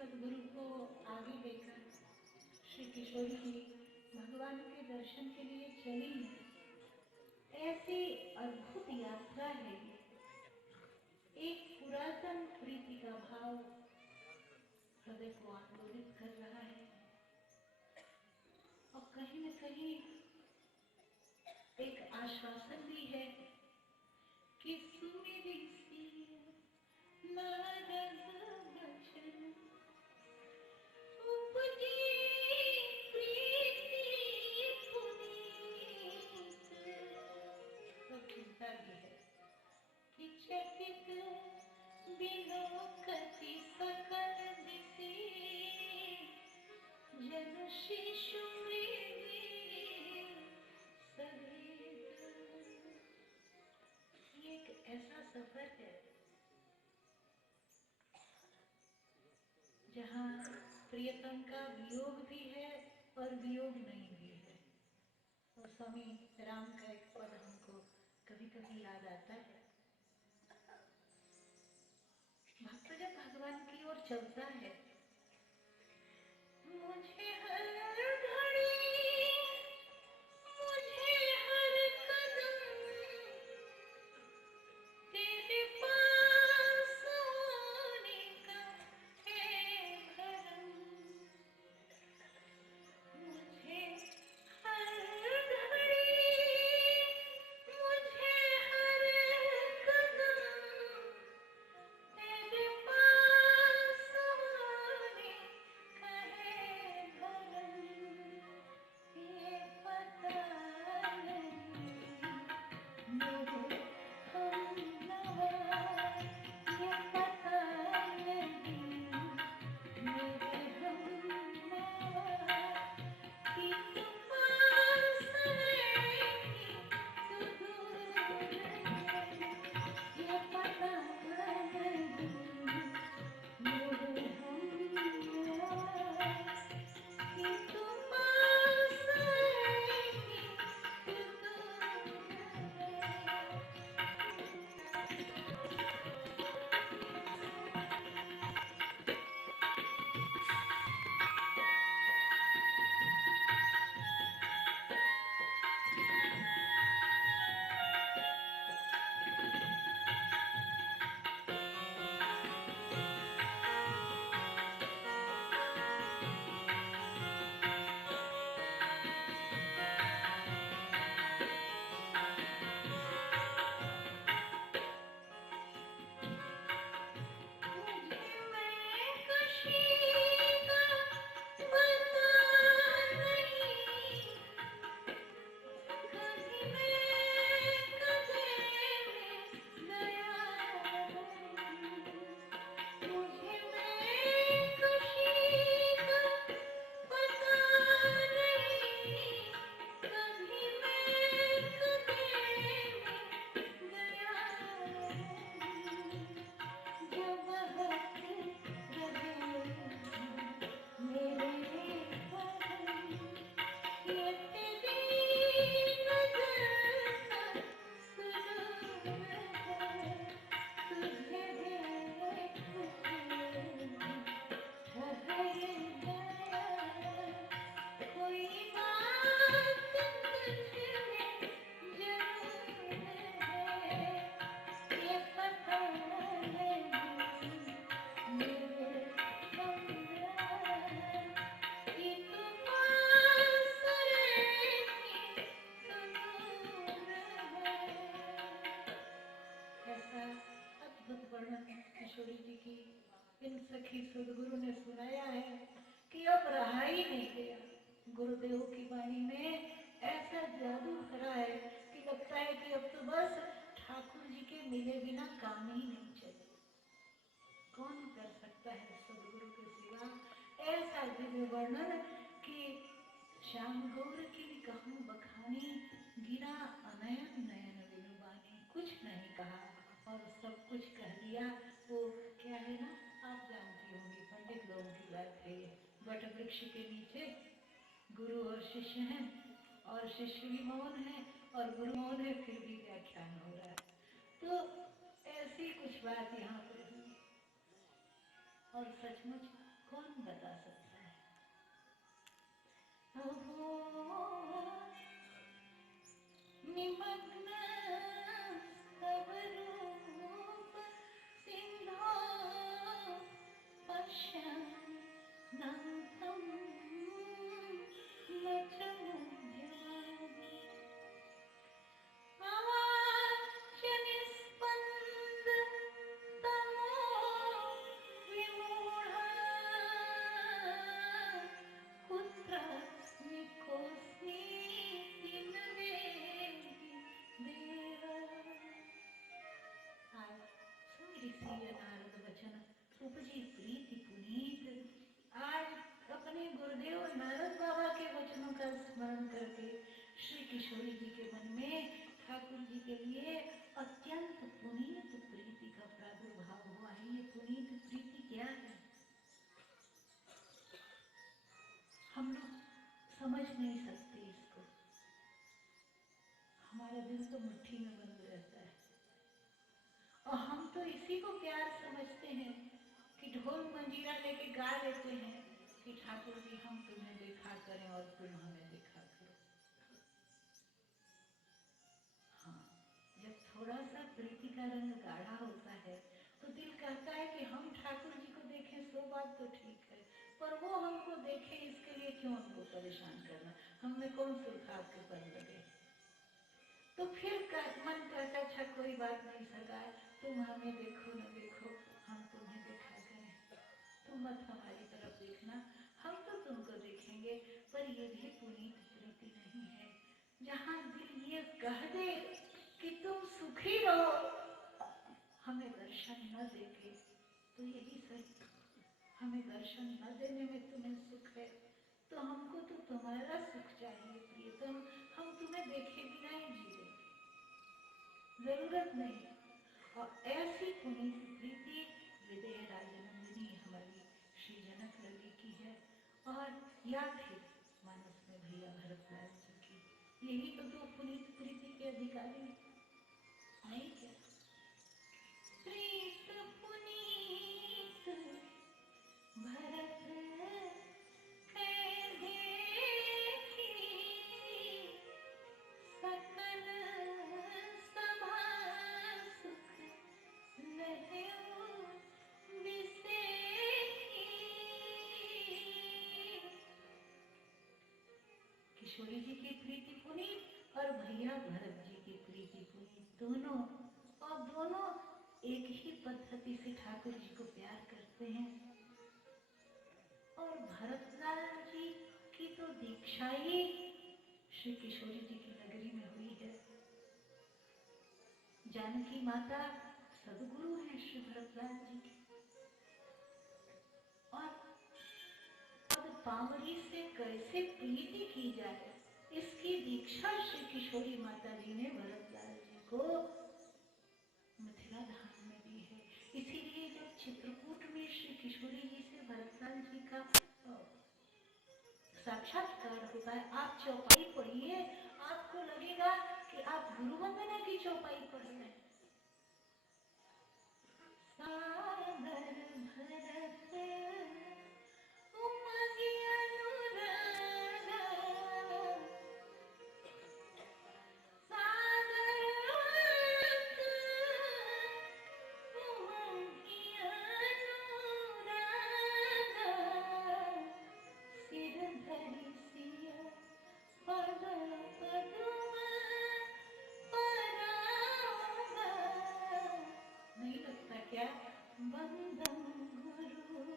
सदगुरु को आगे लेकर श्री किशोरी जी भगवान के दर्शन के लिए चली। ऐसी अद्भुत यात्रा है। एक पुरातन प्रीति का भाव हृदय को आंदोलित कर रहा है और कहीं न कहीं एक आश्वासन भी है कि सुमिरि सिया नारद बचन उपजी प्रीति पुनीत। तो चिंता भी है कि चकित बिलोकति सकल दिशि जन शिशु मृगी सहित। ये एक ऐसा सफर है जहाँ प्रियतम का वियोग भी है और वियोग नहीं भी है। और स्वामी राम का एक पद हमको कभी कभी याद आता है। भक्त जब भगवान की ओर चलता है, मुझे हर घड़ी मुझे हर कदम तेरे पास होने का है भरम। मुझे हर घड़ी मुझे हर कदम तेरे पास होने का है भरम। ये पता नहीं मेरे हमनवा, ये पता नहीं मेरे हमनवा कि तू पास है कि तू दूर है। ये पता नहीं मेरे हमनवा कि तू पास है कि तू दूर है। मुझे मैं खुशी का पता नहीं, कभी मैं कदे में गया नहीं। मुझे मैं खुशी का पता नहीं, कभी मैं कदे में गया नहीं। जब हक रहे मेरे करम, ये तेरी नजर का सुरूर है। तुझे देख के ठहर गया। कोई बात तुझ में जरूर है। ये पता नहीं मेरे हमनवा कि तू पास है कि तू दूर है। ऐसा अद्भुत वर्णन किशोरी जी की इन सखी सदगुरु ने सुनाया है कि अब रहा ही नहीं गया। गुरुदेव की वाणी में ऐसा जादू भरा है कि लगता है कि अब तो बस ठाकुर जी के मिले बिना काम ही नहीं चले। कौन कर सकता है सदगुरु के सिवा ऐसा दिव्य वर्णन कि श्याम गौर की कहूँ बखानी, गिरा अनयन नयन विनुबानी। कुछ नहीं कहा और सब कुछ कह दिया। वो क्या है ना, आप जानती होंगी, पंडित लोगों की बात है। वट वृक्ष के नीचे गुरु और शिष्य हैं और शिष्य भी मौन है और गुरु मौन है, फिर भी व्याख्यान हो रहा है। तो ऐसी कुछ बात यहाँ पर हुई और सचमुच कौन बता सकता है। अहो निमग्न स्तव रूप सिंधो पश्यन् तं न च मुह्यति। अवाच्य निस्पन्दतमो विमूढः कुत्रास्मि कोऽस्मीति न वेत्ति देव। आज सुनिए नारद वचन उपजी प्रीति पुनीत। आज अपने गुरुदेव नारद बाबा के वचनों का स्मरण करके श्री किशोरी जी के मन में ठाकुर जी के लिए अत्यंत पुनीत प्रीति का प्रादुर्भाव हुआ है। ये पुनीत प्रीति क्या है, हम लोग समझ नहीं सकते इसको। हमारा दिल तो मुट्ठी में बंद रहता है और हम तो इसी को प्यार समझते हैं कि ढोल मंजीरा लेके गा लेते हैं कि ठाकुर जी हम तुम्हें देखा करें और तुम हमें देखा करो। हाँ, जब थोड़ा सा प्रीति का रंग गाढ़ा होता है तो दिल कहता है कि हम ठाकुर जी को देखें, सो बात तो ठीक है, पर वो हमको देखे इसके लिए क्यों हमको परेशान करना, हमें कौन सुरखाव के पद लगे। तो फिर मन कहता अच्छा कोई बात नहीं सरकार, तुम हमें देखो न देखो, हम तुम्हें देखा करें, तुम मत हमारी तरफ देखना, हम तो तुमको देखेंगे। पर ये भी पुनीत प्रीति नहीं है जहाँ दिल ये कह दे कि तुम सुखी रहो, हमें दर्शन न देके तो यही सही, हमें दर्शन न देने में तुम्हें सुख है तो हमको तो तुम्हारा सुख चाहिए प्रियतम, हम तुम्हें देखे बिना ही जी लेंगे, जरूरत नहीं। और ऐसी पुनीत प्रीति विदेह राजनंदिनी हमारी श्री जनक लली की है, और या फिर मानस में भैया भरतलाल जी की, यही तो दो पुनीत प्रीति के अधिकारी नहीं क्या। प्रीत पुनीत भरत के देखी सकल सभा सुख लहऊ बिसेखी। किशोरी जी की प्रीति पुनीत और भैया भरत जी की प्रीति पुनीत, दोनों और दोनों एक ही पद्धति से ठाकुर जी को प्यार करते हैं। और भरतलाल जी की तो दीक्षा ही श्री किशोरी जी की नगरी में हुई है। जानकी माता सदगुरु है श्री भरतलाल जी की, और पद पावरी से कैसे प्रीति की जाए इसकी दीक्षा श्री किशोरी माता जी ने भरतलाल जी को मिथिला धाम में दी है। इसीलिए जब चित्रकूट में श्री किशोरी जी से भरतलाल जी का साक्षात्कार होता है, आप चौपाई पढ़िए, आपको लगेगा कि आप गुरु वंदना की चौपाई पढ़ रहे हैं। सागर भरत उमगी अनुराग, सागर भरत उमगी अनुराग, सिर धरि सिया पद पदुम पराग। नहीं लगता क्या? वंदन गुरु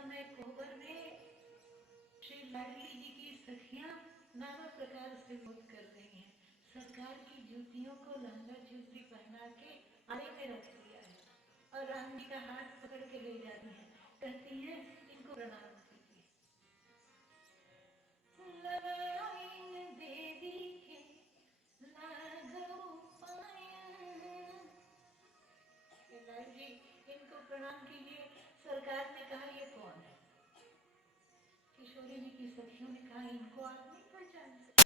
समय कोहबर में श्री लाडली जी की सखियां नाना प्रकार से बोध कर रही हैं। सरकार की जूतियों को लंगा जूती पहना के आड़े में रख दिया है और राम जी का हाथ पकड़ के ले जाती हैं, कहती हैं इनको प्रणाम कीजिए। नारायण देवी के लाघव पाया, लाल जी इनको प्रणाम कीजिए। सरकार ने कहा ये कौन है? किशोरी जी की सखियों ने कहा इनको आप नहीं पहचानते?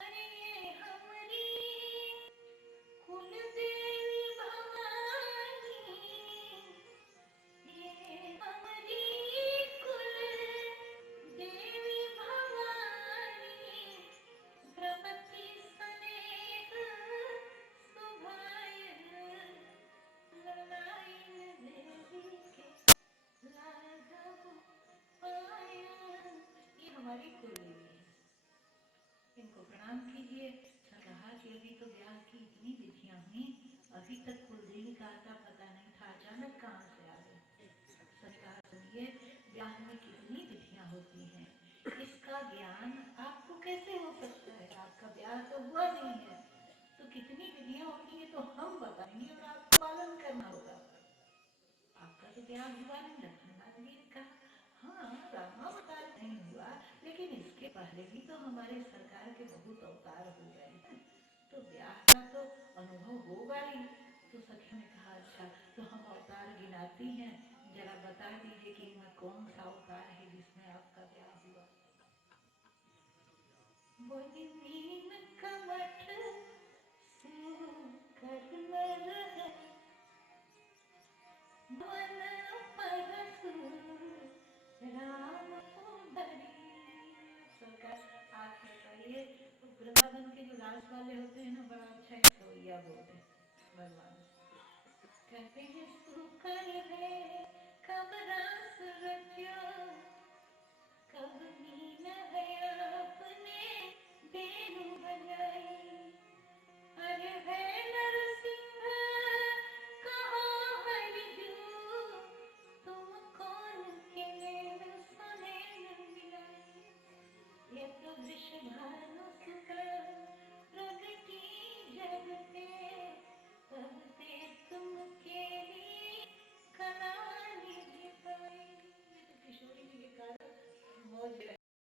अरे ये हमारी कुल देवी भवानी, ये हमारी कुल देवी भवानी, द्रौपदी सनेह सुभाय, नारायण देवी के लाघव पाया। ये हमारी कुलदेवी है, इनको प्रणाम कीजिए। कहा कि अभी तो ब्याह की इतनी विधियां हुई, अभी तक कुलदेवी का आता पता नहीं था, अचानक कहाँ से आ गई। कहा सुनिए, ब्याह में कितनी विधियां होती हैं, इसका ज्ञान आपको कैसे हो सकता है? आपका ब्याह तो हुआ नहीं है, तो कितनी विधियां होती है तो हम बताएंगे और आपको पालन करना होगा। आपका तो ब्याह हुआ नहीं। लक्ष्मण जी ने कहा हाँ रामावतार नहीं हुआ, लेकिन इसके पहले भी तो हमारे सरकार के बहुत अवतार हो गए हैं, तो ब्याह का तो अनुभव होगा ही। तो सखी ने कहा अच्छा तो हम अवतार गिनाती हैं, जरा बता दीजिए कि इनमें कौन सा अवतार है जिसमें आपका ब्याह हुआ। बोली मीन कमठ सुकर नर है, वन परशु राम उदरी। सरकार आप बताइए, तो वृंदावन के जो रास वाले होते हैं ना, बड़ा अच्छा सोइया बोलते भगवान कहते हैं सुकर है कब रास रचो, कब मीन है आपने बेनु बजाई। अरे है नरसिंह कहो हरिजू, तुम कौन के नैन सनैन मिलाई। ये तो वृषभानु सुत प्रगटी जगते, तब ते तुम केली कला निधि पाई। किशोरी जी के कारण मौज